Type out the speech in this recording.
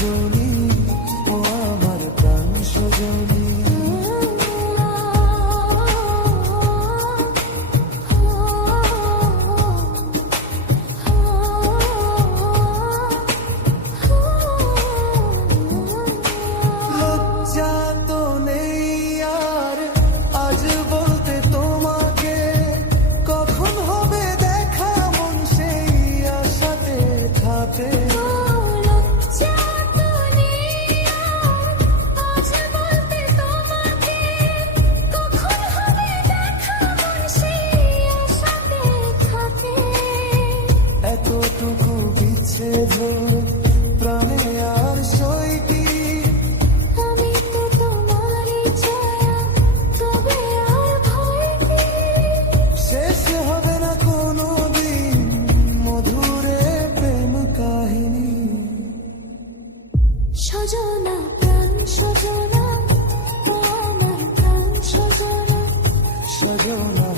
সজনী, ও আমার প্রাণ সজনী। লজ্জা তো নেই আর আজ বলতে তোমাকে, কখন হবে দেখা মন সেই আশাতে থাকে। এতটুকু বিচ্ছেদ প্রাণে আর সই কি, আমি তো তোমারই ছায়া, তবে আর ভয় কি? শেষ হবে না কোনো দিন মধুরে প্রেম কাহিনী। সজনা প্রাণ সজনা, ও আমার প্রাণ সজনা। সজনা